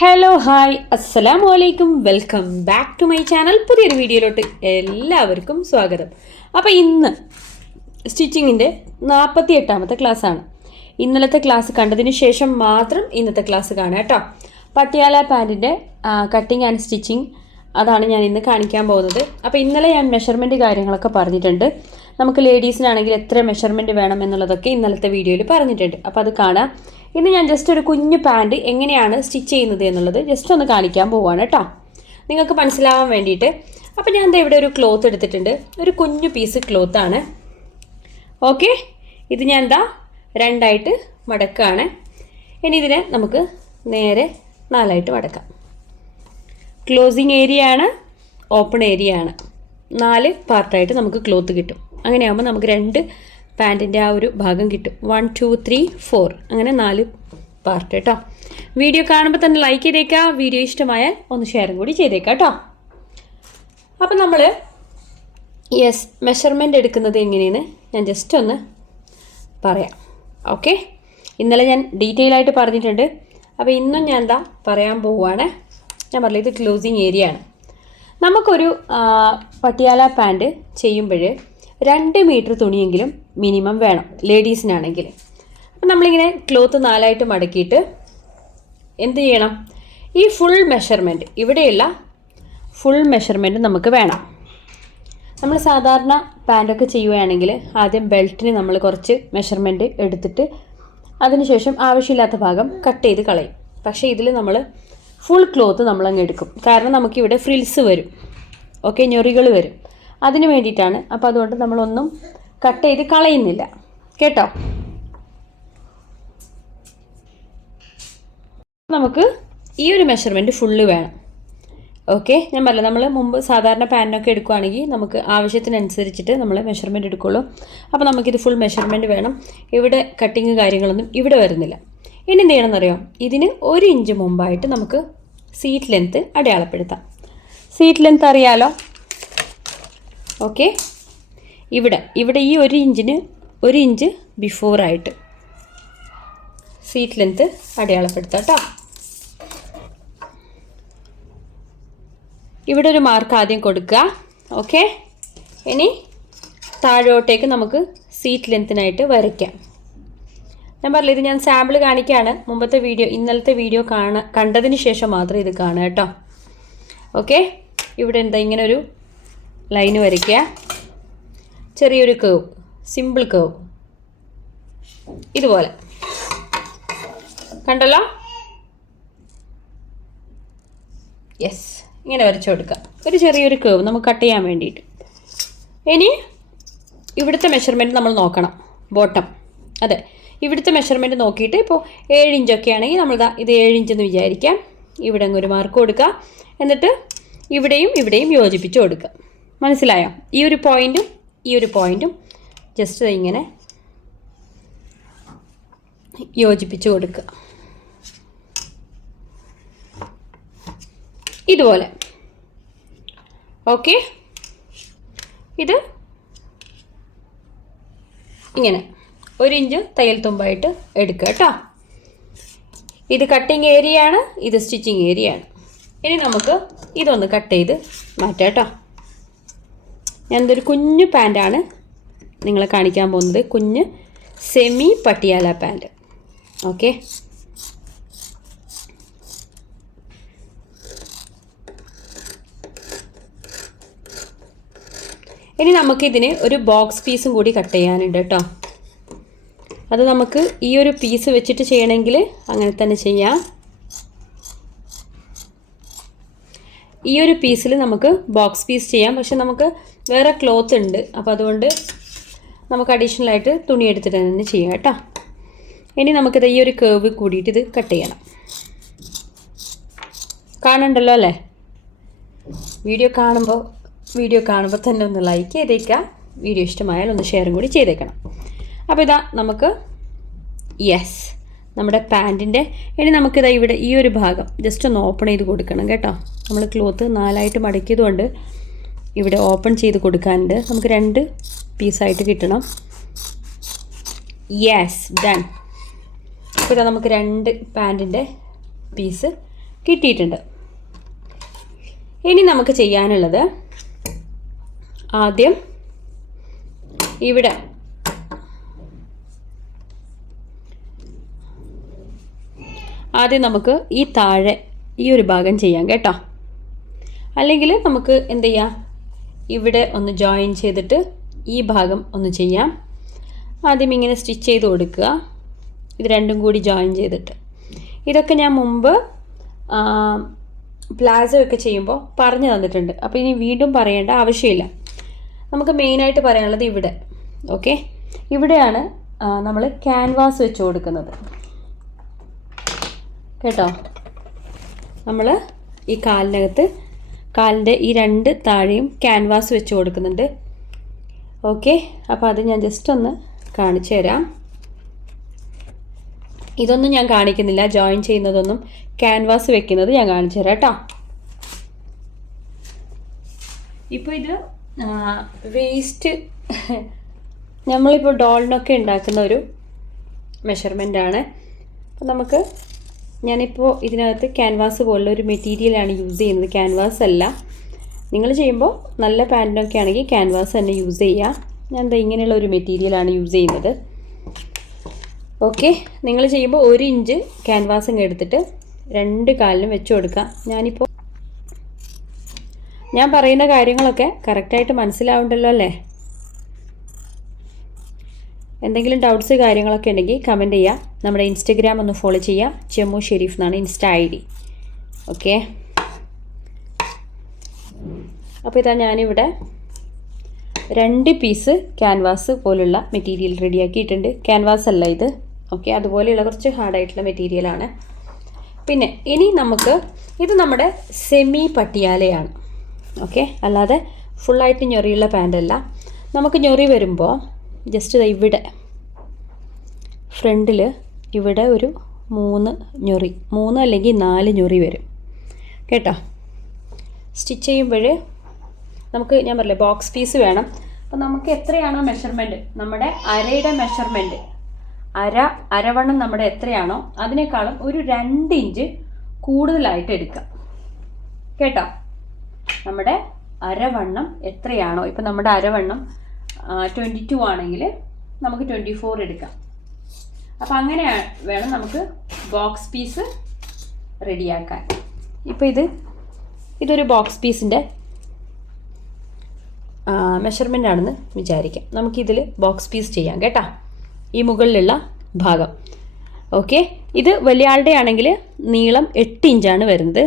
Hello hi അസ്സലാമു വലൈക്കും welcome back to my channel പുതിയൊരു വീഡിയോയിലോട്ട് എല്ലാവർക്കും സ്വാഗതം. അപ്പോൾ ഇന്ന് സ്റ്റിച്ചിങ്ങിന്റെ നാൽപ്പത്തി എട്ടാമത്തെ ക്ലാസ്സാണ് ഇന്നലത്തെ ക്ലാസ് കണ്ടതിന് ശേഷം മാത്രം ഇന്നത്തെ ക്ലാസ് കാണുക കേട്ടോ. പട്ടിയാല പാന്റിന്റെ കട്ടിങ് ആൻഡ് സ്റ്റിച്ചിങ് അതാണ് ഞാൻ ഇന്ന് കാണിക്കാൻ പോകുന്നത്. അപ്പോൾ ഇന്നലെ ഞാൻ മെഷർമെന്റ് കാര്യങ്ങളൊക്കെ പറഞ്ഞിട്ടുണ്ട്. നമുക്ക് ലേഡീസിനാണെങ്കിൽ എത്ര മെഷർമെന്റ് വേണം എന്നുള്ളതൊക്കെ ഇന്നലത്തെ വീഡിയോയിൽ പറഞ്ഞിട്ടുണ്ട്. അപ്പോൾ അത് കാണാം. ഇന്ന് ഞാൻ ജസ്റ്റ് ഒരു കുഞ്ഞു പാന്റ് എങ്ങനെയാണ് സ്റ്റിച്ച് ചെയ്യുന്നത് എന്നുള്ളത് ജസ്റ്റ് ഒന്ന് കാണിക്കാൻ പോവുകയാണ് കേട്ടോ നിങ്ങൾക്ക് മനസ്സിലാവാൻ വേണ്ടിയിട്ട്. അപ്പോൾ ഞാൻ ഇവിടെ ഒരു ക്ലോത്ത് എടുത്തിട്ടുണ്ട്. ഒരു കുഞ്ഞു പീസ് ക്ലോത്താണ് ഓക്കെ ഇത് ഞാൻ എന്താ രണ്ടായിട്ട് മടക്കുകയാണ് ഇനി ഇതിനെ നമുക്ക് നേരെ നാലായിട്ട് മടക്കാം. ക്ലോസിങ് ഏരിയ ആണ്. ഓപ്പൺ ഏരിയ ആണ്. നാല് പാർട്ടായിട്ട് നമുക്ക് ക്ലോത്ത് കിട്ടും. അങ്ങനെയാകുമ്പോൾ നമുക്ക് രണ്ട് പാന്റിന്റെ ആ ഒരു ഭാഗം കിട്ടും. വൺ ടു ത്രീ ഫോർ അങ്ങനെ നാല് പാർട്ട് കേട്ടോ. വീഡിയോ കാണുമ്പോൾ തന്നെ ലൈക്ക് ചെയ്തേക്കാം. വീഡിയോ ഇഷ്ടമായാൽ ഒന്ന് ഷെയറും കൂടി ചെയ്തേക്കാം കേട്ടോ. അപ്പം നമ്മൾ യെസ് മെഷർമെന്റ് എടുക്കുന്നത് എങ്ങനെയെന്ന് ഞാൻ ജസ്റ്റ് ഒന്ന് പറയാം. ഓക്കെ ഇന്നലെ ഞാൻ ഡീറ്റെയിൽ ആയിട്ട് പറഞ്ഞിട്ടുണ്ട്. അപ്പോൾ ഇന്നും ഞാൻ എന്താ പറയാൻ പോവുകയാണ് ഞാൻ പറഞ്ഞത് ഇത് ക്ലോസിങ് ഏരിയ ആണ്. നമുക്കൊരു പട്ടിയാല പാന്റ് ചെയ്യുമ്പോൾ രണ്ട് മീറ്റർ തുണിയെങ്കിലും മിനിമം വേണം ലേഡീസിനാണെങ്കിൽ. അപ്പം നമ്മളിങ്ങനെ ക്ലോത്ത് നാലായിട്ട് മടക്കിയിട്ട് എന്ത് ചെയ്യണം? ഈ ഫുൾ മെഷർമെന്റ് ഇവിടെയുള്ള ഫുൾ മെഷർമെന്റ് നമുക്ക് വേണം. നമ്മൾ സാധാരണ പാന്റൊക്കെ ചെയ്യുകയാണെങ്കിൽ ആദ്യം ബെൽറ്റിന് നമ്മൾ കുറച്ച് മെഷർമെന്റ് എടുത്തിട്ട് അതിനുശേഷം ആവശ്യമില്ലാത്ത ഭാഗം കട്ട് ചെയ്ത് കളയും. പക്ഷേ ഇതിൽ നമ്മൾ ഫുൾ ക്ലോത്ത് നമ്മളങ്ങ് എടുക്കും. കാരണം നമുക്കിവിടെ ഫ്രിൽസ് വരും. ഓക്കെ ഞൊറികൾ വരും. അതിന് വേണ്ടിയിട്ടാണ്. അപ്പോൾ അതുകൊണ്ട് നമ്മളൊന്നും കട്ട് ചെയ്ത് കളയുന്നില്ല. കേട്ടോ? നമുക്ക് ഈ ഒരു മെഷർമെന്റ് ഫുള്ള് വേണം. ഓക്കെ ഞാൻ പറഞ്ഞ നമ്മൾ മുമ്പ് സാധാരണ പാനൊക്കെ എടുക്കുകയാണെങ്കിൽ നമുക്ക് ആവശ്യത്തിനനുസരിച്ചിട്ട് നമ്മൾ മെഷർമെന്റ് എടുക്കുള്ളൂ. അപ്പോൾ നമുക്കിത് ഫുൾ മെഷർമെന്റ് വേണം. ഇവിടെ കട്ടിങ് കാര്യങ്ങളൊന്നും ഇവിടെ വരുന്നില്ല. ഇനി എന്ത് ചെയ്യണമെന്നറിയോ ഇതിന് ഒരു ഇഞ്ച് മുമ്പായിട്ട് നമുക്ക് സീറ്റ് ലെങ്ത്ത് അടയാളപ്പെടുത്താം. സീറ്റ് ലെങ്ത്ത് അറിയാലോ? ഓക്കെ ഇവിടെ ഇവിടെ ഈ ഒരു ഇഞ്ചിന് ഒരു ഇഞ്ച് ബിഫോറായിട്ട് സീറ്റ് ലെങ്ത്ത് അടയാളപ്പെടുത്താം കേട്ടോ ഇവിടെ ഒരു മാർക്ക് ആദ്യം കൊടുക്കുക. ഓക്കെ ഇനി താഴോട്ടേക്ക് നമുക്ക് സീറ്റ് ലെങ്ത്തിനായിട്ട് വരയ്ക്കാം. ഞാൻ പറഞ്ഞില്ല ഇത് ഞാൻ സാമ്പിൾ കാണിക്കുകയാണ് മുമ്പത്തെ വീഡിയോ ഇന്നലത്തെ വീഡിയോ കാണ കണ്ടതിന് ശേഷം മാത്രം ഇത് കാണുക കേട്ടോ. ഓക്കെ ഇവിടെ എന്താ ഇങ്ങനെ ഒരു ലൈന് വരയ്ക്കുക. ചെറിയൊരു കേവ് സിമ്പിൾ കേവ് ഇതുപോലെ. കണ്ടല്ലോ? യെസ് ഇങ്ങനെ വരച്ചു കൊടുക്കുക. ഒരു ചെറിയൊരു കേവ് നമുക്ക് കട്ട് ചെയ്യാൻ വേണ്ടിയിട്ട്. ഇനി ഇവിടുത്തെ മെഷർമെന്റ് നമ്മൾ നോക്കണം. ബോട്ടം അതെ. ഇവിടുത്തെ മെഷർമെന്റ് നോക്കിയിട്ട് ഇപ്പോൾ ഏഴ് ഇഞ്ചൊക്കെ ആണെങ്കിൽ നമ്മൾ ഇത് ഏഴ് ഇഞ്ചെന്ന് വിചാരിക്കാം. ഇവിടെ അങ്ങ് ഒരു മാർക്ക് കൊടുക്കുക. എന്നിട്ട് ഇവിടെയും ഇവിടെയും യോജിപ്പിച്ച് കൊടുക്കുക. മനസ്സിലായോ? ഈ ഒരു പോയിന്റും ഈ ഒരു പോയിന്റും ജസ്റ്റ് ഇങ്ങനെ യോജിപ്പിച്ച് കൊടുക്കുക. ഇതുപോലെ. ഓക്കെ ഇത് ഇങ്ങനെ ഒരു ഇഞ്ച് തയ്യൽ തുമ്പായിട്ട് എടുക്കുക കേട്ടോ. ഇത് കട്ടിങ് ഏരിയ ആണ് ഇത് സ്റ്റിച്ചിങ് ഏരിയ ആണ്. ഇനി നമുക്ക് ഇതൊന്ന് കട്ട് ചെയ്ത് മാറ്റാം കേട്ടോ. ഞാനിതൊരു കുഞ്ഞു പാന്റാണ് നിങ്ങളെ കാണിക്കാൻ പോകുന്നത്. കുഞ്ഞ് സെമി പട്ടിയാല പാന്റ് ഓക്കെ ഇനി നമുക്കിതിന് ഒരു ബോക്സ് പീസും കൂടി കട്ട് ചെയ്യാനുണ്ട് കേട്ടോ അത് നമുക്ക് ഈ ഒരു പീസ് വെച്ചിട്ട് ചെയ്യണമെങ്കിൽ അങ്ങനെ തന്നെ ചെയ്യാം. ഈ ഒരു പീസിൽ നമുക്ക് ബോക്സ് പീസ് ചെയ്യാം. പക്ഷെ നമുക്ക് വേറെ ക്ലോത്ത് ഉണ്ട്. അപ്പോൾ അതുകൊണ്ട് നമുക്ക് അഡീഷണൽ ആയിട്ട് തുണി എടുത്തിട്ട് തന്നെ ചെയ്യാം കേട്ടോ. ഇനി നമുക്കിത് ഈ ഒരു കേവ് കൂടിയിട്ട് ഇത് കട്ട് ചെയ്യണം. കാണണ്ടല്ലോ അല്ലേ? വീഡിയോ കാണുമ്പോൾ വീഡിയോ കാണുമ്പോൾ തന്നെ ഒന്ന് ലൈക്ക് ചെയ്തേക്കാം. വീഡിയോ ഇഷ്ടമായാൽ ഒന്ന് ഷെയറും കൂടി ചെയ്തേക്കണം. അപ്പോൾ ഇതാ നമുക്ക് യെസ് നമ്മുടെ പാന്റിന്റെ ഇനി നമുക്കിതാ ഇവിടെ ഈ ഒരു ഭാഗം ജസ്റ്റ് ഒന്ന് ഓപ്പൺ ചെയ്ത് കൊടുക്കണം കേട്ടോ. നമ്മൾ ക്ലോത്ത് നാലായിട്ട് മടക്കിയതുകൊണ്ട് ഇവിടെ ഓപ്പൺ ചെയ്ത് കൊടുക്കാനുണ്ട്. നമുക്ക് രണ്ട് പീസായിട്ട് കിട്ടണം. യെസ് ഡൺ ഇപ്പോൾ നമുക്ക് രണ്ട് പാന്റിന്റെ പീസ് കിട്ടിയിട്ടുണ്ട്. ഇനി നമുക്ക് ചെയ്യാനുള്ളത് ആദ്യം ഇവിടെ ആദ്യം നമുക്ക് ഈ താഴെ ഈ ഒരു ഭാഗം ചെയ്യാം കേട്ടോ. അല്ലെങ്കിൽ നമുക്ക് എന്ത് ചെയ്യാം? ഇവിടെ ഒന്ന് ജോയിൻ ചെയ്തിട്ട് ഈ ഭാഗം ഒന്ന് ചെയ്യാം. ആദ്യം ഇങ്ങനെ സ്റ്റിച്ച് ചെയ്ത് കൊടുക്കുക. ഇത് രണ്ടും കൂടി ജോയിൻ ചെയ്തിട്ട്. ഇതൊക്കെ ഞാൻ മുമ്പ് പ്ലാസോ ഒക്കെ ചെയ്യുമ്പോൾ പറഞ്ഞു തന്നിട്ടുണ്ട്. അപ്പോൾ ഇനി വീണ്ടും പറയേണ്ട ആവശ്യമില്ല. നമുക്ക് മെയിനായിട്ട് പറയാനുള്ളത് ഇവിടെ. ഓക്കെ ഇവിടെയാണ് നമ്മൾ ക്യാൻവാസ് വെച്ച് കൊടുക്കുന്നത്. കേട്ടോ? നമ്മൾ ഈ കാലിനകത്ത് കാലിന്റെ ഈ രണ്ട് താഴെയും ക്യാൻവാസ് വെച്ച് കൊടുക്കുന്നുണ്ട്. ഓക്കെ അപ്പോൾ അത് ഞാൻ ജസ്റ്റ് ഒന്ന് കാണിച്ചു തരാം. ഇതൊന്നും ഞാൻ കാണിക്കുന്നില്ല. ജോയിൻ ചെയ്യുന്നതൊന്നും ക്യാൻവാസ് വെക്കുന്നത് ഞാൻ കാണിച്ചു തരാം കേട്ടോ. ഇപ്പോൾ ഇത് വേസ്റ്റ് നമ്മളിപ്പോൾ ഡോളിനൊക്കെ ഉണ്ടാക്കുന്ന ഒരു മെഷർമെന്റ് ആണ്. അപ്പോൾ നമുക്ക് ഞാനിപ്പോൾ ഇതിനകത്ത് ക്യാൻവാസ് പോലുള്ള ഒരു മെറ്റീരിയലാണ് യൂസ് ചെയ്യുന്നത്. ക്യാൻവാസ് അല്ല. നിങ്ങൾ ചെയ്യുമ്പോൾ നല്ല പാന്റിനൊക്കെ ആണെങ്കിൽ ക്യാൻവാസ് തന്നെ യൂസ് ചെയ്യുക ഞാൻ എന്താ ഇങ്ങനെയുള്ള ഒരു മെറ്റീരിയലാണ് യൂസ് ചെയ്യുന്നത്. ഓക്കെ നിങ്ങൾ ചെയ്യുമ്പോൾ ഒരു ഇഞ്ച് ക്യാൻവാസ് ഇങ്ങ് എടുത്തിട്ട് രണ്ട് കാലിലും വെച്ച് കൊടുക്കുക ഞാനിപ്പോൾ ഞാൻ പറയുന്ന കാര്യങ്ങളൊക്കെ കറക്റ്റായിട്ട് മനസ്സിലാവുണ്ടല്ലോ അല്ലേ? എന്തെങ്കിലും ഡൗട്ട്സ് കാര്യങ്ങളൊക്കെ ഉണ്ടെങ്കിൽ കമന്റ് ചെയ്യുക നമ്മുടെ ഇൻസ്റ്റഗ്രാം ഒന്ന് ഫോളോ ചെയ്യുക ജമ്മു ഷെരീഫ് എന്നാണ് ഇൻസ്റ്റ ഐ ഡി ഓക്കെ അപ്പോൾ ഇതാ ഞാനിവിടെ രണ്ട് പീസ് ക്യാൻവാസ് പോലുള്ള മെറ്റീരിയൽ റെഡിയാക്കിയിട്ടുണ്ട് ക്യാൻവാസ് അല്ല ഇത്. ഓക്കെ അതുപോലെയുള്ള കുറച്ച് ഹാർഡായിട്ടുള്ള മെറ്റീരിയലാണ് പിന്നെ ഇനി നമുക്ക് ഇത് നമ്മുടെ സെമി പട്ടിയാലയാണ്. ഓക്കെ അല്ലാതെ ഫുള്ളായിട്ട് ഞൊറിയുള്ള പാന്റല്ല നമുക്ക് ഞൊറി വരുമ്പോൾ ജസ്റ്റ് ഇവിടെ. ഫ്രണ്ടിൽ ഇവിടെ ഒരു മൂന്ന് ഞൊറി മൂന്ന് അല്ലെങ്കിൽ നാല് ഞൊറി വരും. കേട്ടോ? സ്റ്റിച്ച് ചെയ്യുമ്പോൾ നമുക്ക് ഞാൻ പറയില്ലേ ബോക്സ് പീസ് വേണം. അപ്പോൾ നമുക്ക് എത്രയാണോ മെഷർമെന്റ് നമ്മുടെ അരയുടെ മെഷർമെന്റ് അര അരവണ്ണം നമ്മുടെ എത്രയാണോ അതിനേക്കാളും ഒരു രണ്ട് ഇഞ്ച് കൂടുതലായിട്ട് എടുക്കാം. കേട്ടോ? നമ്മുടെ അരവണ്ണം എത്രയാണോ? ഇപ്പം നമ്മുടെ അരവണ്ണം ട്വന്റി ടു ആണെങ്കിൽ നമുക്ക് ട്വന്റി ഫോർ എടുക്കാം. അപ്പം അങ്ങനെ വേണം നമുക്ക് ബോക്സ് പീസ് റെഡിയാക്കാൻ ഇപ്പോൾ ഇത് ഇതൊരു ബോക്സ് പീസിന്റെ മെഷർമെന്റ് ആണെന്ന് വിചാരിക്കാം. നമുക്കിതിൽ ബോക്സ് പീസ് ചെയ്യാം കേട്ടോ. ഈ മുകളിലുള്ള ഭാഗം. ഓക്കെ ഇത് വലിയ ആളുടെ ആണെങ്കിൽ നീളം എട്ട് ഇഞ്ചാണ് വരുന്നത്.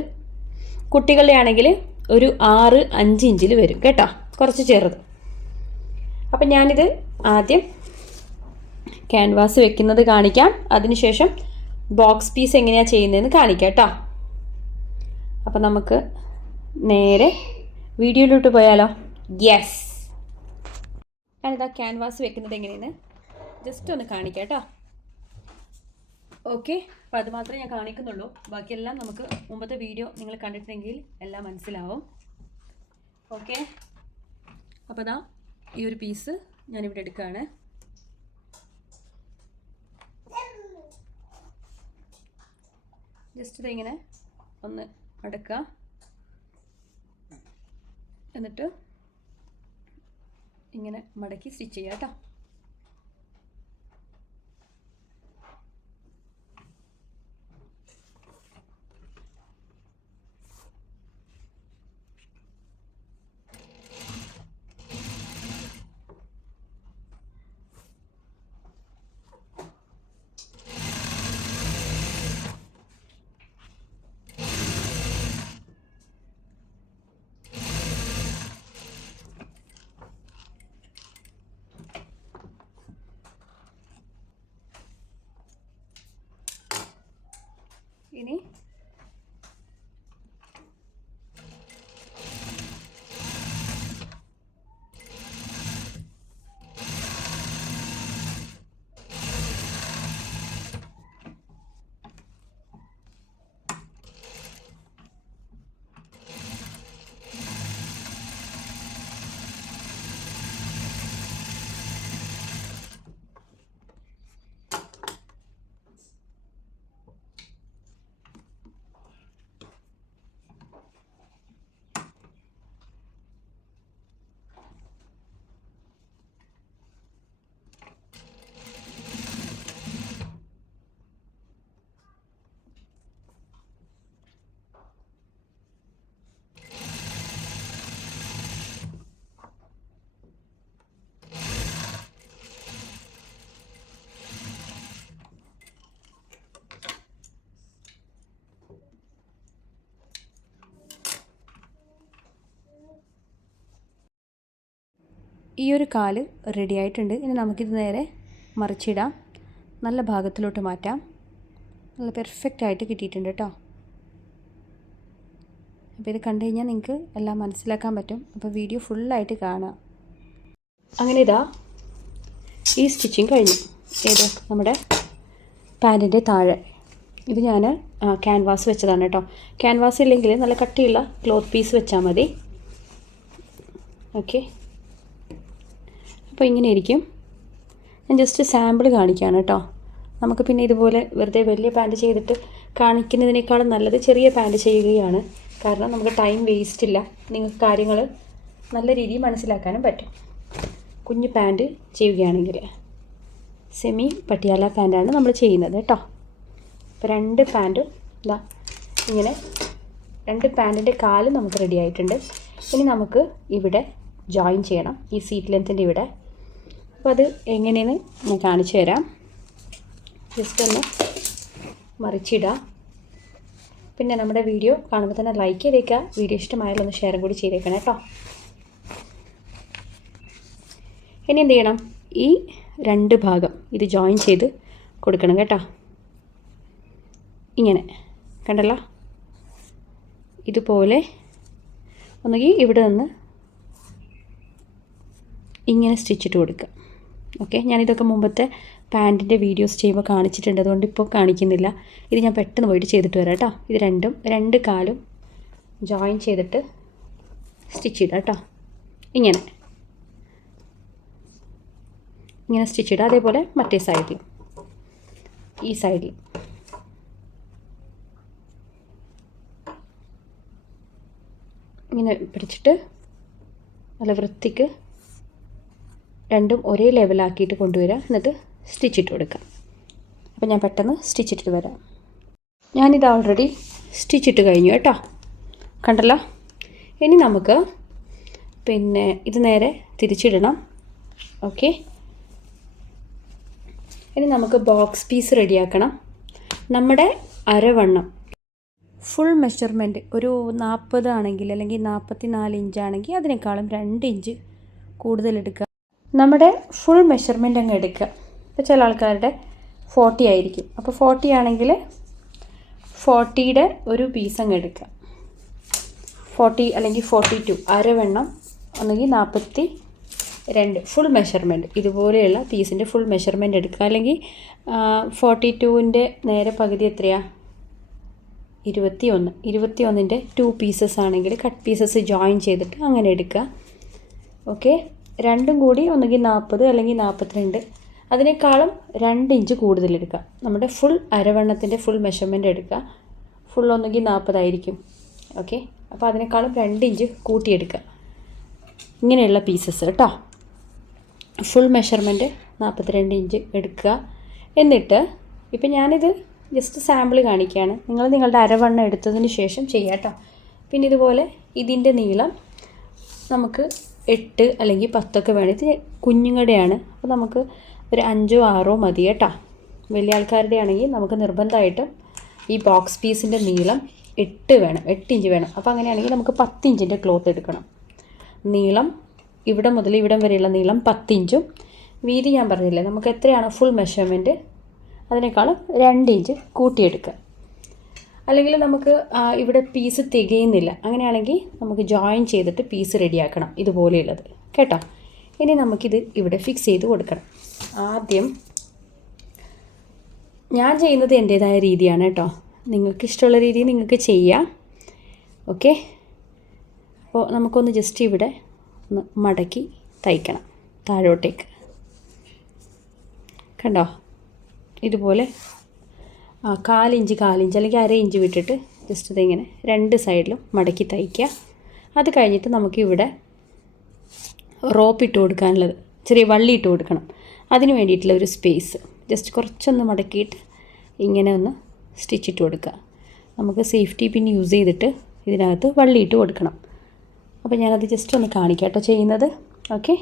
കുട്ടികളുടെ ആണെങ്കിൽ ഒരു ആറ് അഞ്ച് ഇഞ്ചിൽ വരും കേട്ടോ. കുറച്ച് ചെറുത്. അപ്പം ഞാനിത് ആദ്യം ക്യാൻവാസ് വെക്കുന്നത് കാണിക്കാം. അതിനുശേഷം ബോക്സ് പീസ് എങ്ങനെയാണ് ചെയ്യുന്നതെന്ന് കാണിക്കാം കേട്ടോ. അപ്പം നമുക്ക് നേരെ വീഡിയോയിലോട്ട് പോയാലോ? യെസ് ഞാനിതാ ക്യാൻവാസ് വെക്കുന്നത് എങ്ങനെയെന്ന് ജസ്റ്റ് ഒന്ന് കാണിക്കാം കേട്ടോ. ഓക്കെ അപ്പം അത് മാത്രമേ ഞാൻ കാണിക്കുന്നുള്ളൂ. ബാക്കിയെല്ലാം നമുക്ക് മുമ്പത്തെ വീഡിയോ നിങ്ങൾ കണ്ടിട്ടുണ്ടെങ്കിൽ എല്ലാം മനസ്സിലാവും. ഓക്കെ അപ്പോൾ അതാ ഈ ഒരു പീസ് ഞാനിവിടെ എടുക്കുകയാണ്. ജസ്റ്റ് ഇതിങ്ങനെ ഒന്ന് അടക്കുക. എന്നിട്ട് ഇങ്ങനെ മടക്കി സ്റ്റിച്ച് ചെയ്യാം കേട്ടോ. ഇനി ഈ ഒരു കാൽ റെഡി ആയിട്ടുണ്ട്. ഇനി നമുക്കിത് നേരെ മറിച്ചിടാം. നല്ല ഭാഗത്തിലോട്ട് മാറ്റാം. നല്ല പെർഫെക്റ്റ് ആയിട്ട് കിട്ടിയിട്ടുണ്ട് കേട്ടോ അപ്പോൾ ഇത് കണ്ടു കഴിഞ്ഞാൽ നിങ്ങൾക്ക് എല്ലാം മനസ്സിലാക്കാൻ പറ്റും. അപ്പോൾ വീഡിയോ ഫുള്ളായിട്ട് കാണാം. അങ്ങനെ ഇതാ ഈ സ്റ്റിച്ചിങ് കഴിഞ്ഞു. ഏത്? നമ്മുടെ പാന്റിന്റെ താഴെ. ഇത് ഞാൻ ക്യാൻവാസ് വെച്ചതാണ് കേട്ടോ ക്യാൻവാസ് ഇല്ലെങ്കിൽ നല്ല കട്ടിയുള്ള ക്ലോത്ത് പീസ് വെച്ചാൽ മതി. ഓക്കെ അപ്പോൾ ഇങ്ങനെ ഇരിക്കും ഞാൻ ജസ്റ്റ് സാമ്പിൾ കാണിക്കുകയാണ് കേട്ടോ നമുക്ക് പിന്നെ ഇതുപോലെ വെറുതെ വലിയ പാന്റ് ചെയ്തിട്ട് കാണിക്കുന്നതിനേക്കാളും നല്ലത് ചെറിയ പാന്റ് ചെയ്യുകയാണ്. കാരണം നമുക്ക് ടൈം വേസ്റ്റ് ഇല്ല. നിങ്ങൾക്ക് കാര്യങ്ങൾ നല്ല രീതിയിൽ മനസ്സിലാക്കാനും പറ്റും. കുഞ്ഞു പാന്റ് ചെയ്യുകയാണെങ്കിൽ സെമി പട്ടിയാല പാന്റാണ് നമ്മൾ ചെയ്യുന്നത് കേട്ടോ അപ്പോൾ രണ്ട് പാന്റും ഇതാ ഇങ്ങനെ രണ്ട് പാന്റിന്റെ കാൽ നമുക്ക് റെഡി ആയിട്ടുണ്ട്. ഇനി നമുക്ക് ഇവിടെ ജോയിൻ ചെയ്യണം. ഈ സീറ്റ് ലെങ്ത്തിന്റെ ഇവിടെ അപ്പോൾ അത് എങ്ങനെയെന്ന് ഞാൻ കാണിച്ചു തരാം. ജസ്റ്റ് ഒന്ന് മറിച്ചിടുക. പിന്നെ നമ്മുടെ വീഡിയോ കാണുമ്പോൾ തന്നെ ലൈക്ക് ചെയ്തേക്കുക. വീഡിയോ ഇഷ്ടമായാലും ഒന്ന് ഷെയറും കൂടി ചെയ്തേക്കണം കേട്ടോ ഇനി എന്ത് ചെയ്യണം? ഈ രണ്ട് ഭാഗം ഇത് ജോയിൻ ചെയ്ത് കൊടുക്കണം കേട്ടോ. ഇങ്ങനെ. കണ്ടല്ലോ? ഇതുപോലെ ഒന്നുകിൽ ഇവിടെ നിന്ന് ഇങ്ങനെ സ്റ്റിച്ചിട്ട് കൊടുക്കുക. ഓക്കെ ഞാനിതൊക്കെ മുമ്പത്തെ പാന്റിന്റെ വീഡിയോസ് ചെയ്യുമ്പോൾ കാണിച്ചിട്ടുണ്ട്. അതുകൊണ്ട് ഇപ്പോൾ കാണിക്കുന്നില്ല. ഇത് ഞാൻ പെട്ടെന്ന് പോയിട്ട് ചെയ്തിട്ട് വരാം കേട്ടോ. ഇത് രണ്ടും രണ്ട് കാലും ജോയിൻ ചെയ്തിട്ട് സ്റ്റിച്ച് ഇടാം കേട്ടോ. ഇങ്ങനെ. ഇങ്ങനെ സ്റ്റിച്ച് ഇടുക അതേപോലെ മറ്റേ സൈഡിൽ ഈ സൈഡിൽ ഇങ്ങനെ പിടിച്ചിട്ട് നല്ല വൃത്തിക്ക് രണ്ടും ഒരേ ലെവലാക്കിയിട്ട് കൊണ്ടുവരിക എന്നിട്ട് സ്റ്റിച്ചിട്ട് കൊടുക്കാം. അപ്പോൾ ഞാൻ പെട്ടെന്ന് സ്റ്റിച്ചിട്ട് വരാം. ഞാനിത് ഓൾറെഡി സ്റ്റിച്ചിട്ട് കഴിഞ്ഞു കേട്ടോ. കണ്ടല്ലോ? ഇനി നമുക്ക് പിന്നെ ഇത് നേരെ തിരിച്ചിടണം. ഓക്കെ ഇനി നമുക്ക് ബോക്സ് പീസ് റെഡിയാക്കണം. നമ്മുടെ അരവണ്ണം. ഫുൾ മെഷർമെന്റ് ഒരു നാൽപ്പത് ആണെങ്കിൽ അല്ലെങ്കിൽ നാൽപ്പത്തി നാല് ഇഞ്ചാണെങ്കിൽ അതിനേക്കാളും രണ്ട് ഇഞ്ച് കൂടുതൽ എടുക്കുക. നമ്മുടെ ഫുൾ മെഷർമെന്റ് അങ്ങ് എടുക്കുക. ഇപ്പോൾ ചില ആൾക്കാരുടെ ഫോർട്ടി ആയിരിക്കും. അപ്പോൾ ഫോർട്ടി ആണെങ്കിൽ ഫോർട്ടിയുടെ ഒരു പീസ് അങ്ങ് എടുക്കുക. ഫോർട്ടി അല്ലെങ്കിൽ ഫോർട്ടി ടു അരവെണ്ണം ഒന്നെങ്കിൽ നാൽപ്പത്തി രണ്ട് ഫുൾ മെഷർമെന്റ് ഇതുപോലെയുള്ള പീസിന്റെ ഫുൾ മെഷർമെന്റ് എടുക്കുക. അല്ലെങ്കിൽ ഫോർട്ടി ടുവിന്റെ നേരെ പകുതി എത്രയാണ് ഇരുപത്തി ഒന്ന് ഇരുപത്തി ഒന്നിന്റെ ടു പീസസ് ആണെങ്കിൽ കട്ട് പീസസ് ജോയിൻ ചെയ്തിട്ട് അങ്ങനെ എടുക്കുക. ഓക്കെ രണ്ടും കൂടി ഒന്നുകിൽ നാൽപ്പത് അല്ലെങ്കിൽ നാൽപ്പത്തിരണ്ട്. അതിനേക്കാളും രണ്ട് ഇഞ്ച് കൂടുതൽ എടുക്കുക. നമ്മുടെ ഫുൾ അരവണ്ണത്തിന്റെ ഫുൾ മെഷർമെന്റ് എടുക്കുക. ഫുൾ ഒന്നുകിൽ നാൽപ്പതായിരിക്കും. ഓക്കെ അപ്പോൾ അതിനേക്കാളും രണ്ട് ഇഞ്ച് കൂട്ടിയെടുക്കുക. ഇങ്ങനെയുള്ള പീസസ് കേട്ടോ ഫുൾ മെഷർമെന്റ് നാൽപ്പത്തിരണ്ട് ഇഞ്ച് എടുക്കുക. എന്നിട്ട് ഇപ്പം ഞാനിത് ജസ്റ്റ് സാമ്പിൾ കാണിക്കുകയാണ്. നിങ്ങൾ നിങ്ങളുടെ അരവണ്ണം എടുത്തതിന് ശേഷം ചെയ്യാം കേട്ടോ പിന്നെ ഇതുപോലെ ഇതിന്റെ നീളം നമുക്ക് എട്ട് അല്ലെങ്കിൽ പത്തൊക്കെ വേണം. ഇത് കുഞ്ഞുങ്ങളുടെയാണ്. അപ്പോൾ നമുക്ക് ഒരു അഞ്ചോ ആറോ മതി കേട്ടോ. വലിയ ആൾക്കാരുടെ ആണെങ്കിൽ നമുക്ക് നിർബന്ധമായിട്ടും ഈ ബോക്സ് പീസിന്റെ നീളം എട്ട് വേണം. എട്ട് ഇഞ്ച് വേണം. അപ്പോൾ അങ്ങനെയാണെങ്കിൽ നമുക്ക് പത്ത് ഇഞ്ചിന്റെ ക്ലോത്ത് എടുക്കണം. നീളം ഇവിടെ മുതൽ ഇവിടം വരെയുള്ള നീളം പത്തിഞ്ചും വീതി ഞാൻ പറഞ്ഞില്ലേ നമുക്ക് എത്രയാണ് ഫുൾ മെഷർമെന്റ് അതിനേക്കാളും രണ്ട് ഇഞ്ച് കൂട്ടിയെടുക്കുക. അല്ലെങ്കിൽ നമുക്ക് ഇവിടെ പീസ് തികയുന്നില്ല. അങ്ങനെയാണെങ്കിൽ നമുക്ക് ജോയിൻ ചെയ്തിട്ട് പീസ് റെഡിയാക്കണം ഇതുപോലെയുള്ളത്. കേട്ടോ? ഇനി നമുക്കിത് ഇവിടെ ഫിക്സ് ചെയ്ത് കൊടുക്കണം. ആദ്യം ഞാൻ ചെയ്യുന്നത് എന്റേതായ രീതിയാണ് കേട്ടോ. നിങ്ങൾക്ക് ഇഷ്ടമുള്ള രീതി നിങ്ങൾക്ക് ചെയ്യാം. ഓക്കെ അപ്പോൾ നമുക്കൊന്ന് ജസ്റ്റ് ഇവിടെ ഒന്ന് മടക്കി തയ്ക്കണം. താഴോട്ടേക്ക്. കണ്ടോ? ഇതുപോലെ ആ കാലിഞ്ച് കാലിഞ്ച് അല്ലെങ്കിൽ അര ഇഞ്ച് വിട്ടിട്ട് ജസ്റ്റ് ഇതിങ്ങനെ രണ്ട് സൈഡിലും മടക്കി തയ്ക്കുക. അത് കഴിഞ്ഞിട്ട് നമുക്കിവിടെ റോപ്പ് ഇട്ട് കൊടുക്കാനുള്ളത് ചെറിയ വള്ളി ഇട്ട് കൊടുക്കണം. അതിന് വേണ്ടിയിട്ടുള്ള ഒരു സ്പേസ് ജസ്റ്റ് കുറച്ചൊന്ന് മടക്കിയിട്ട് ഇങ്ങനെ ഒന്ന് സ്റ്റിച്ച് ഇട്ട് കൊടുക്കുക. നമുക്ക് സേഫ്റ്റി പിൻ യൂസ് ചെയ്തിട്ട് ഇതിനകത്ത് വള്ളി ഇട്ട് കൊടുക്കണം. അപ്പോൾ ഞാനത് ജസ്റ്റ് ഒന്ന് കാണിക്കാം കേട്ടോ ചെയ്യുന്നത്. ഓക്കെ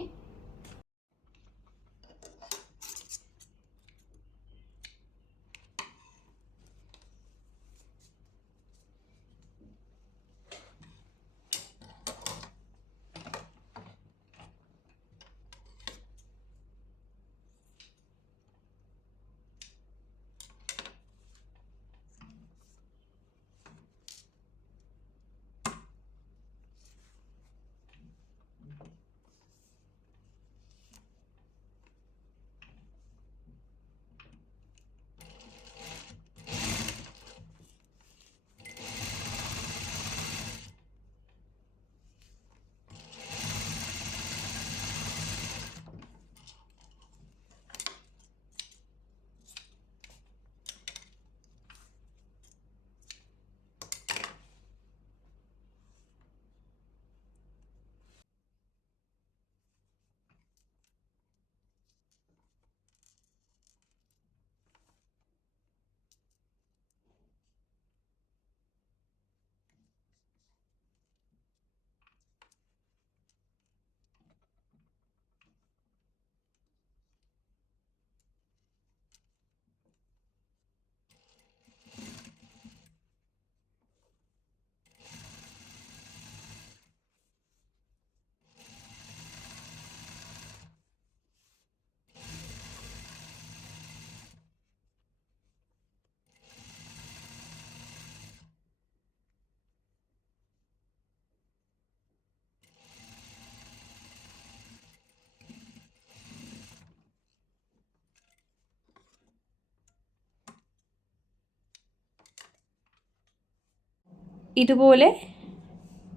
ഇതുപോലെ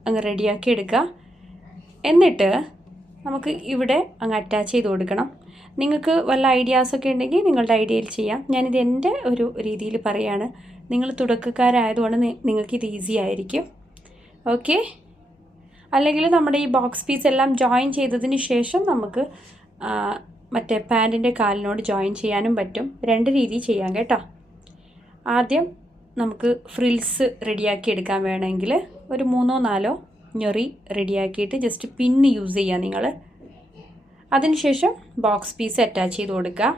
അങ്ങ് റെഡിയാക്കി എടുക്കുക. എന്നിട്ട് നമുക്ക് ഇവിടെ അങ്ങ് അറ്റാച്ച് ചെയ്ത് കൊടുക്കണം. നിങ്ങൾക്ക് വല്ല ഐഡിയാസൊക്കെ ഉണ്ടെങ്കിൽ നിങ്ങളുടെ ഐഡിയയിൽ ചെയ്യാം. ഞാനിത് എന്റെ ഒരു രീതിയിൽ പറയുകയാണ് നിങ്ങൾ തുടക്കക്കാരായതുകൊണ്ട് നിങ്ങൾക്ക് നിങ്ങൾക്കിത് ഈസി ആയിരിക്കും. ഓക്കെ അല്ലെങ്കിൽ നമ്മുടെ ഈ ബോക്സ് പീസ് എല്ലാം ജോയിൻ ചെയ്തതിന് ശേഷം നമുക്ക് മറ്റേ പാന്റിന്റെ കാലിനോട് ജോയിൻ ചെയ്യാനും പറ്റും. രണ്ട് രീതി ചെയ്യാം കേട്ടോ. ആദ്യം നമുക്ക് ഫ്രിൽസ് റെഡിയാക്കി എടുക്കാൻ വേണമെങ്കിൽ ഒരു മൂന്നോ നാലോ ഞൊറി റെഡിയാക്കിയിട്ട് ജസ്റ്റ് പിന്ന് യൂസ് ചെയ്യുക നിങ്ങൾ. അതിനുശേഷം ബോക്സ് പീസ് അറ്റാച്ച് ചെയ്ത് കൊടുക്കുക.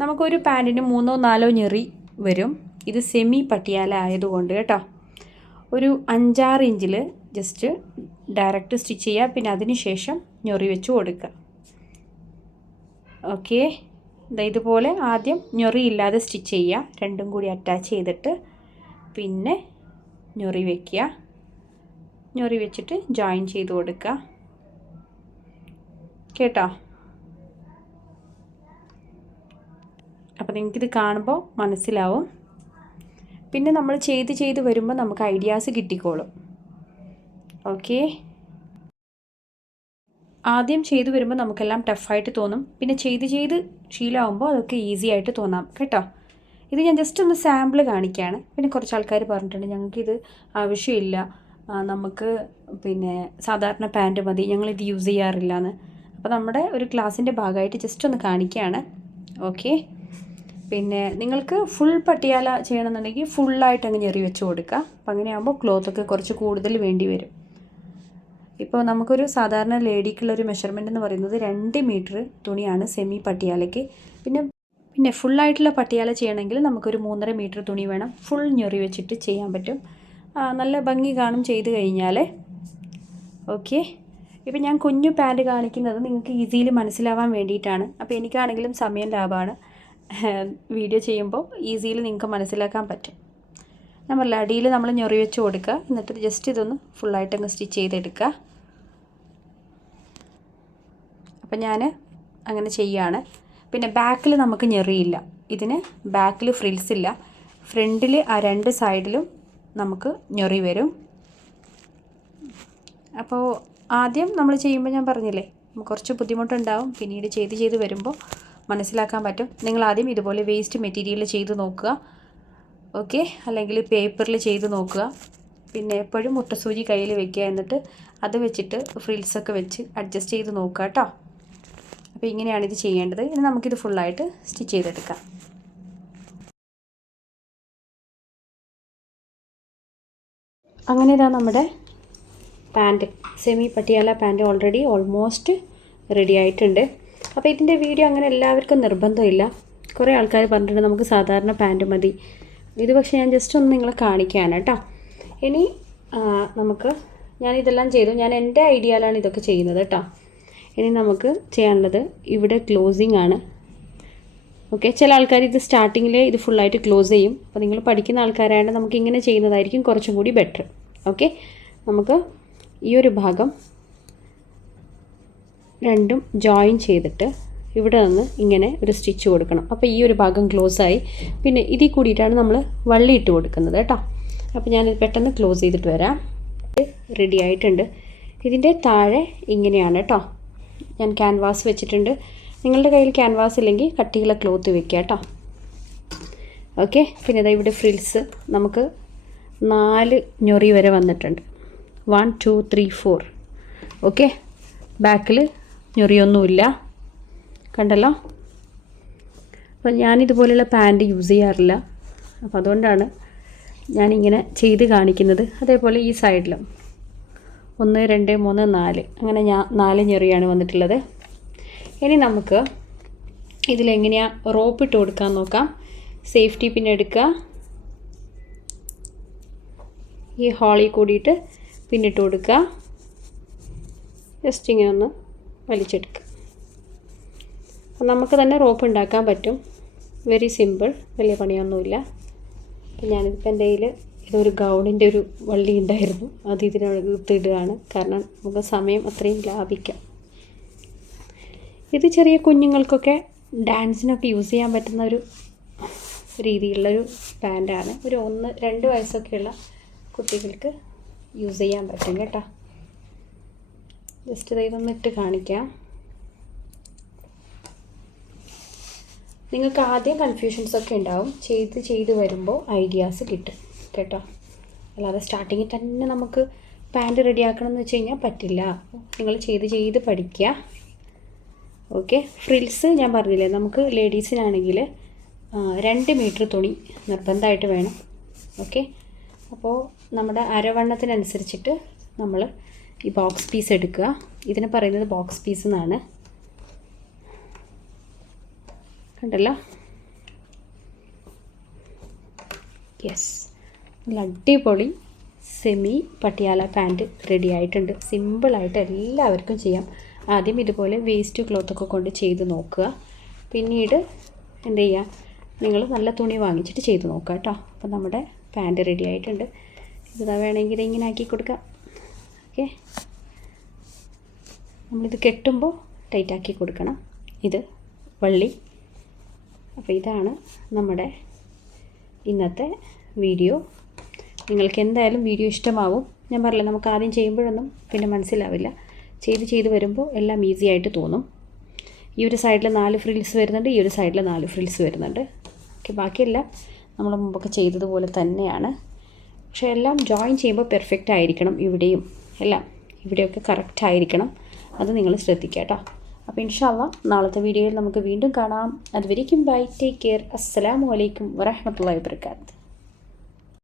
നമുക്കൊരു പാന്റിന് മൂന്നോ നാലോ ഞെറി വരും. ഇത് സെമി പട്ടിയാല ആയതുകൊണ്ട് കേട്ടോ. ഒരു അഞ്ചാറ് ഇഞ്ചിൽ ജസ്റ്റ് ഡയറക്റ്റ് സ്റ്റിച്ച് ചെയ്യുക. പിന്നെ അതിന് ശേഷം ഞൊറി വെച്ച് കൊടുക്കുക. ഓക്കെ ഇതുപോലെ ആദ്യം ഞൊറി ഇല്ലാതെ സ്റ്റിച്ച് ചെയ്യുക. രണ്ടും കൂടി അറ്റാച്ച് ചെയ്തിട്ട് പിന്നെ ഞൊറി വയ്ക്കുക ഞൊറി വെച്ചിട്ട് ജോയിൻ ചെയ്ത് കൊടുക്കുക. കേട്ടോ? അപ്പോൾ നിങ്ങൾക്കിത് കാണുമ്പോൾ മനസ്സിലാവും. പിന്നെ നമ്മൾ ചെയ്ത് ചെയ്ത് വരുമ്പോൾ നമുക്ക് ഐഡിയാസ് കിട്ടിക്കോളും. ഓക്കെ ആദ്യം ചെയ്തു വരുമ്പോൾ നമുക്കെല്ലാം ടഫായിട്ട് തോന്നും. പിന്നെ ചെയ്ത് ചെയ്ത് ശീലമാകുമ്പോൾ അതൊക്കെ ഈസി ആയിട്ട് തോന്നാം. കേട്ടോ? ഇത് ഞാൻ ജസ്റ്റ് ഒന്ന് സാമ്പിൾ കാണിക്കുകയാണ് പിന്നെ കുറച്ച് ആൾക്കാർ പറഞ്ഞിട്ടുണ്ട് ഞങ്ങൾക്കിത് ആവശ്യമില്ല. നമുക്ക് പിന്നെ സാധാരണ പാന്റ് മതി. ഞങ്ങളിത് യൂസ് ചെയ്യാറില്ല എന്ന് അപ്പോൾ നമ്മുടെ ഒരു ക്ലാസ്സിന്റെ ഭാഗമായിട്ട് ജസ്റ്റ് ഒന്ന് കാണിക്കുകയാണ് ഓക്കെ പിന്നെ നിങ്ങൾക്ക് ഫുൾ പട്ടിയാല ചെയ്യണമെന്നുണ്ടെങ്കിൽ ഫുള്ളായിട്ട് അങ്ങ് ഞെറി വെച്ച് കൊടുക്കുക. അപ്പം അങ്ങനെയാകുമ്പോൾ ക്ലോത്തൊക്കെ കുറച്ച് കൂടുതൽ വേണ്ടി വരും. ഇപ്പോൾ നമുക്കൊരു സാധാരണ ലേഡിക്കുള്ള ഒരു മെഷർമെന്റ് എന്ന് പറയുന്നത് രണ്ട് മീറ്റർ തുണിയാണ് സെമി പട്ടിയാലയ്ക്ക്. പിന്നെ പിന്നെ ഫുള്ളായിട്ടുള്ള പട്ടിയാല ചെയ്യണമെങ്കിൽ നമുക്കൊരു മൂന്നര മീറ്റർ തുണി വേണം. ഫുൾ ഞൊറി വെച്ചിട്ട് ചെയ്യാൻ പറ്റും. നല്ല ഭംഗി കാണും ചെയ്ത് കഴിഞ്ഞാൽ ഓക്കെ. ഇപ്പം ഞാൻ കുഞ്ഞു പാന്റ് കാണിക്കുന്നത് നിങ്ങൾക്ക് ഈസിയിൽ മനസ്സിലാവാൻ വേണ്ടിയിട്ടാണ്. അപ്പോൾ എനിക്കാണെങ്കിലും സമയം ലാഭമാണ്. വീഡിയോ ചെയ്യുമ്പോൾ ഈസിയിൽ നിങ്ങൾക്ക് മനസ്സിലാക്കാൻ പറ്റും. ഞാൻ പറഞ്ഞില്ല അടിയിൽ നമ്മൾ ഞൊറി വെച്ച് കൊടുക്കുക. എന്നിട്ട് ജസ്റ്റ് ഇതൊന്ന് ഫുള്ളായിട്ട് അങ്ങ് സ്റ്റിച്ച് ചെയ്തെടുക്കുക. അപ്പം ഞാൻ അങ്ങനെ ചെയ്യുകയാണ് പിന്നെ ബാക്കിൽ നമുക്ക് ഞെറിയില്ല. ഇതിന് ബാക്കിൽ ഫ്രിൽസ് ഇല്ല. ഫ്രണ്ടിൽ ആ രണ്ട് സൈഡിലും നമുക്ക് ഞൊറി വരും. അപ്പോൾ ആദ്യം നമ്മൾ ചെയ്യുമ്പോൾ ഞാൻ പറഞ്ഞില്ലേ കുറച്ച് ബുദ്ധിമുട്ടുണ്ടാവും. പിന്നീട് ചെയ്ത് ചെയ്ത് വരുമ്പോൾ മനസ്സിലാക്കാൻ പറ്റും. നിങ്ങൾ ആദ്യം ഇതുപോലെ വേസ്റ്റ് മെറ്റീരിയൽ ചെയ്ത് നോക്കുക. ഓക്കെ? അല്ലെങ്കിൽ പേപ്പറിൽ ചെയ്ത് നോക്കുക. പിന്നെ എപ്പോഴും മുട്ടസൂചി കയ്യിൽ വെക്കുക എന്നിട്ട് അത് വെച്ചിട്ട് ഫ്രിൽസൊക്കെ വെച്ച് അഡ്ജസ്റ്റ് ചെയ്ത് നോക്കുക കേട്ടോ. അപ്പോൾ ഇങ്ങനെയാണ് ഇത് ചെയ്യേണ്ടത്. ഇനി നമുക്കിത് ഫുള്ളായിട്ട് സ്റ്റിച്ച് ചെയ്തെടുക്കാം. അങ്ങനെ ഇതാ നമ്മുടെ pant semi Patiala pant already almost ready ആയിട്ടുണ്ട്. അപ്പോൾ ഇതിന്റെ വീഡിയോ അങ്ങനെ എല്ലാവർക്കും നിർബന്ധമില്ല. കുറേ ആൾക്കാർ പറഞ്ഞിട്ടുണ്ട് നമുക്ക് സാധാരണ പാന്റ് മതി. ഇത് പക്ഷേ ഞാൻ ജസ്റ്റ് ഒന്ന് നിങ്ങളെ കാണിക്കുകയാണ് കേട്ടോ ഇനി നമുക്ക് ഞാൻ ഇതെല്ലാം ചെയ്തു. ഞാൻ എന്റെ ഐഡിയയിലാണ് ഇതൊക്കെ ചെയ്യുന്നത് കേട്ടോ ഇനി നമുക്ക് ചെയ്യാനുള്ളത് ഇവിടെ ക്ലോസിങ് ആണ്. ഓക്കെ ചില ആൾക്കാർ ഇത് സ്റ്റാർട്ടിങ്ങിൽ ഇത് ഫുള്ളായിട്ട് ക്ലോസ് ചെയ്യും. അപ്പോൾ നിങ്ങൾ പഠിക്കുന്ന ആൾക്കാരായതുകൊണ്ട് നമുക്ക് ഇങ്ങനെ ചെയ്യുന്നതായിരിക്കും കുറച്ചും കൂടി ബെറ്റർ ഓക്കെ നമുക്ക് ഈ ഒരു ഭാഗം രണ്ടും ജോയിൻ ചെയ്തിട്ട് ഇവിടെ നിന്ന് ഇങ്ങനെ ഒരു സ്റ്റിച്ച് കൊടുക്കണം. അപ്പോൾ ഈ ഒരു ഭാഗം ക്ലോസ് ആയി. പിന്നെ ഇതിൽ കൂടിയിട്ടാണ് നമ്മൾ വള്ളി ഇട്ട് കൊടുക്കുന്നത് കേട്ടോ. അപ്പോൾ ഞാൻ പെട്ടെന്ന് ക്ലോസ് ചെയ്തിട്ട് വരാം. റെഡി ആയിട്ടുണ്ട്. ഇതിന്റെ താഴെ ഇങ്ങനെയാണ് കേട്ടോ. ഞാൻ ക്യാൻവാസ് വെച്ചിട്ടുണ്ട്. നിങ്ങളുടെ കയ്യിൽ ക്യാൻവാസ് ഇല്ലെങ്കിൽ കട്ടിയുള്ള ക്ലോത്ത് വെക്കുക കേട്ടോ. ഓക്കെ പിന്നെ ഇതാ ഇവിടെ ഫ്രിൽസ് നമുക്ക് നാല് ഞൊറി വരെ വന്നിട്ടുണ്ട്. One two three four okay ബാക്കിൽ ഞൊറിയൊന്നുമില്ല. കണ്ടല്ലോ? അപ്പോൾ ഞാനിതുപോലെയുള്ള പാന്റ് യൂസ് ചെയ്യാറില്ല. അപ്പോൾ അതുകൊണ്ടാണ് ഞാനിങ്ങനെ ചെയ്ത് കാണിക്കുന്നത്. അതേപോലെ ഈ സൈഡിലും ഒന്ന് രണ്ട് മൂന്ന് നാല്. അങ്ങനെ ഞാൻ നാല് ഞെറിയാണ് വന്നിട്ടുള്ളത്. ഇനി നമുക്ക് ഇതിലെങ്ങനെയാണ് റോപ്പ് ഇട്ട് കൊടുക്കാൻ നോക്കാം. സേഫ്റ്റി പിൻ എടുക്കുക. ഈ ഹോളിൽ കൂടിയിട്ട് പിന്നിട്ട് കൊടുക്കുക. ജസ്റ്റ് ഇങ്ങനെ ഒന്ന് വലിച്ചെടുക്കുക. നമുക്ക് തന്നെ റോപ്പ് ഉണ്ടാക്കാൻ പറ്റും. വെരി സിമ്പിൾ വലിയ പണിയൊന്നുമില്ല. അപ്പം ഞാനിപ്പോൾ എന്റെ കയ്യിൽ ഇതൊരു ഗൗണിന്റെ ഒരു വള്ളി ഉണ്ടായിരുന്നു. അത് ഇതിനകത്ത് ഇടുകയാണ് കാരണം നമുക്ക് സമയം അത്രയും ലാഭിക്കാം. ഇത് ചെറിയ കുഞ്ഞുങ്ങൾക്കൊക്കെ ഡാൻസിനൊക്കെ യൂസ് ചെയ്യാൻ പറ്റുന്ന ഒരു രീതിയിലുള്ളൊരു പാന്റാണ് ഒരു ഒന്ന് രണ്ട് വയസ്സൊക്കെയുള്ള കുട്ടികൾക്ക് യൂസ് ചെയ്യാൻ പറ്റും കേട്ടോ. ജസ്റ്റ് ഇതൊന്നിട്ട് കാണിക്കാം. നിങ്ങൾക്ക് ആദ്യം കൺഫ്യൂഷൻസ് ഒക്കെ ഉണ്ടാവും. ചെയ്ത് ചെയ്ത് വരുമ്പോൾ ഐഡിയാസ് കിട്ടും. കേട്ടോ? അല്ലാതെ സ്റ്റാർട്ടിങ്ങിൽ തന്നെ നമുക്ക് പാന്റ് റെഡിയാക്കണം എന്ന് വെച്ച് കഴിഞ്ഞാൽ പറ്റില്ല. നിങ്ങൾ ചെയ്ത് ചെയ്ത് പഠിക്കുക. ഓക്കെ ഫ്രിൽസ് ഞാൻ പറഞ്ഞില്ലേ നമുക്ക് ലേഡീസിനാണെങ്കിൽ രണ്ട് മീറ്റർ തുണി നിർബന്ധമായിട്ട് വേണം. ഓക്കെ അപ്പോൾ നമ്മുടെ അരവണ്ണത്തിനനുസരിച്ചിട്ട് നമ്മൾ ഈ ബോക്സ് പീസ് എടുക്കുക. ഇതിനെ പറയുന്നത് ബോക്സ് പീസ് എന്നാണ്. കണ്ടല്ലോ യെസ് നല്ല അടിപൊളി സെമി പട്ടിയാല പാന്റ് റെഡി ആയിട്ടുണ്ട്. സിമ്പിളായിട്ട് എല്ലാവർക്കും ചെയ്യാം. ആദ്യം ഇതുപോലെ വേസ്റ്റ് ക്ലോത്തൊക്കെ കൊണ്ട് ചെയ്ത് നോക്കുക. പിന്നീട് എന്ത് ചെയ്യുക നിങ്ങൾ നല്ല തുണി വാങ്ങിച്ചിട്ട് ചെയ്ത് നോക്കുക കേട്ടോ. അപ്പോൾ നമ്മുടെ പാന്റ് റെഡി ആയിട്ടുണ്ട്. ഇതാ വേണമെങ്കിൽ ഇങ്ങനെ ആക്കി കൊടുക്കാം. ഓക്കെ നമ്മളിത് കെട്ടുമ്പോൾ ടൈറ്റാക്കി കൊടുക്കണം. ഇത് വള്ളി അപ്പോൾ ഇതാണ് നമ്മുടെ ഇന്നത്തെ വീഡിയോ. നിങ്ങൾക്ക് എന്തായാലും വീഡിയോ ഇഷ്ടമാവും. ഞാൻ പറഞ്ഞില്ല നമുക്ക് ആദ്യം ചെയ്യുമ്പോഴൊന്നും പിന്നെ മനസ്സിലാവില്ല. ചെയ്ത് ചെയ്ത് വരുമ്പോൾ എല്ലാം ഈസി ആയിട്ട് തോന്നും. ഈ ഒരു സൈഡിൽ നാല് ഫ്രിൽസ് വരുന്നുണ്ട് ഈ ഒരു സൈഡിൽ നാല് ഫ്രിൽസ് വരുന്നുണ്ട്. ഓക്കെ ബാക്കിയെല്ലാം നമ്മൾ മുമ്പൊക്കെ ചെയ്തതുപോലെ തന്നെയാണ്. പക്ഷേ എല്ലാം ജോയിൻ ചെയ്യുമ്പോൾ പെർഫെക്റ്റ് ആയിരിക്കണം ഇവിടെയും. എല്ലാം ഇവിടെയൊക്കെ കറക്റ്റ് ആയിരിക്കണം. അത് നിങ്ങൾ ശ്രദ്ധിക്കുക കേട്ടോ. അപ്പോൾ ഇൻഷാല്ല നാളത്തെ വീഡിയോയിൽ നമുക്ക് വീണ്ടും കാണാം. അതുവരേക്കും ബൈ ടേക്ക് കെയർ. അസ്സലാമു അലൈക്കും വറഹമത്തല്ലാ വാബർക്കാത്ത്